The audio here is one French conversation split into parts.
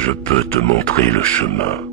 Je peux te montrer le chemin.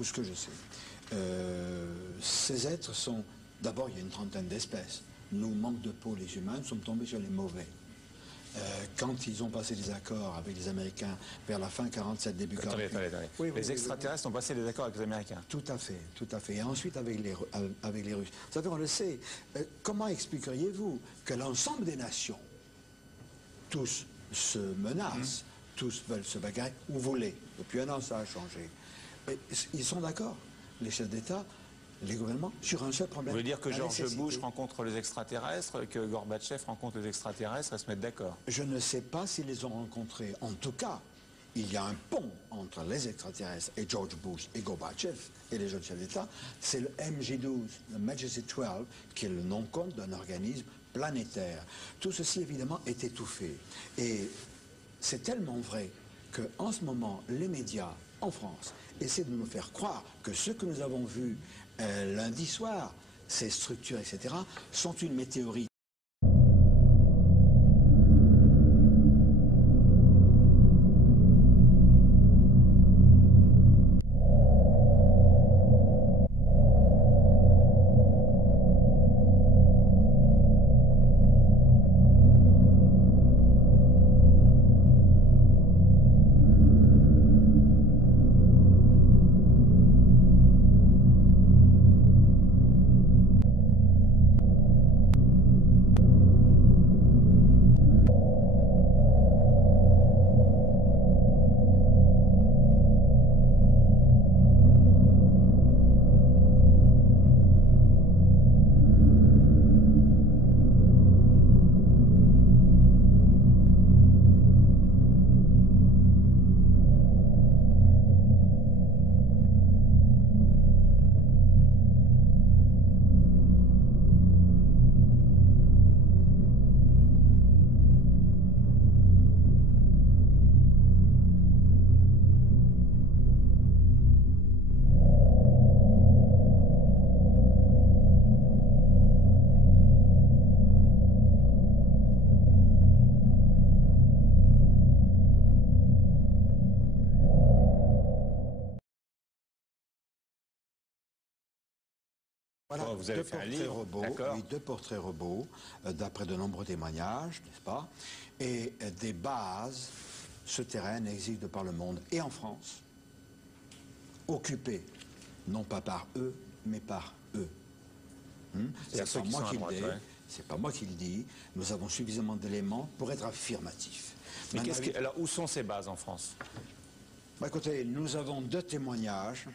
Ce que je sais. Ces êtres sont... D'abord, il y a une trentaine d'espèces. Nous, manque de peau, les humains, nous sommes tombés sur les mauvais. Quand ils ont passé des accords avec les Américains vers la fin 47, début 48... Attendez. Oui, les extraterrestres ont passé des accords avec les Américains. Tout à fait, tout à fait. Et ensuite avec les Russes. Vous savez, on le sait. Comment expliqueriez-vous que l'ensemble des nations, tous se menacent, tous veulent se bagarrer, ou voulaient? Depuis un an, ça a changé. Et ils sont d'accord, les chefs d'État, les gouvernements, sur un seul problème. Vous voulez dire que George Bush rencontre les extraterrestres, que Gorbatchev rencontre les extraterrestres et se mettent d'accord? Je ne sais pas s'ils les ont rencontrés. En tout cas, il y a un pont entre les extraterrestres et George Bush et Gorbatchev et les jeunes chefs d'État. C'est le MJ12, le Majesty 12, qui est le nom-compte d'un organisme planétaire. Tout ceci, évidemment, est étouffé. Et c'est tellement vrai qu'en ce moment, les médias en France essaient de nous faire croire que ce que nous avons vu lundi soir, ces structures, etc., sont une météorite. Voilà, Oh, vous avez fait un livre, d'accord. oui, 2 portraits robots, d'après de nombreux témoignages, n'est-ce pas? Et des bases souterraines existent de par le monde, et en France, occupées, non pas par eux, mais par eux. C'est ceux qui sont à droite, ouais. C'est pas moi qui le dis, nous avons suffisamment d'éléments pour être affirmatifs. Mais alors, où sont ces bases en France? Écoutez, nous avons deux témoignages,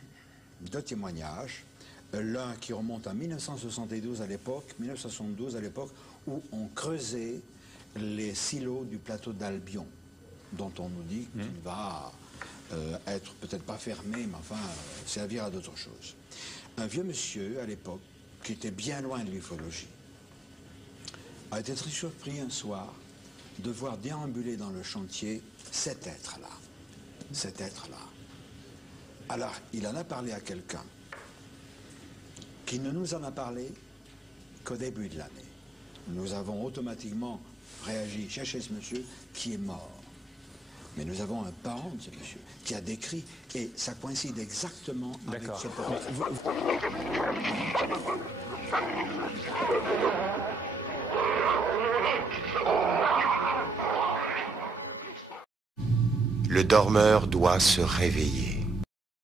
l'un qui remonte à 1972 à l'époque, 1972 à l'époque, où on creusait les silos du plateau d'Albion, dont on nous dit qu'il va être peut-être pas fermé, mais enfin servir à d'autres choses. Un vieux monsieur à l'époque, qui était bien loin de l'ufologie, a été très surpris un soir de voir déambuler dans le chantier cet être-là. Cet être-là. Alors, il en a parlé à quelqu'un qui ne nous en a parlé qu'au début de l'année. Nous avons automatiquement réagi, chercher ce monsieur qui est mort. Mais nous avons un parent de ce monsieur qui a décrit, et ça coïncide exactement avec ce portrait. Le dormeur doit se réveiller.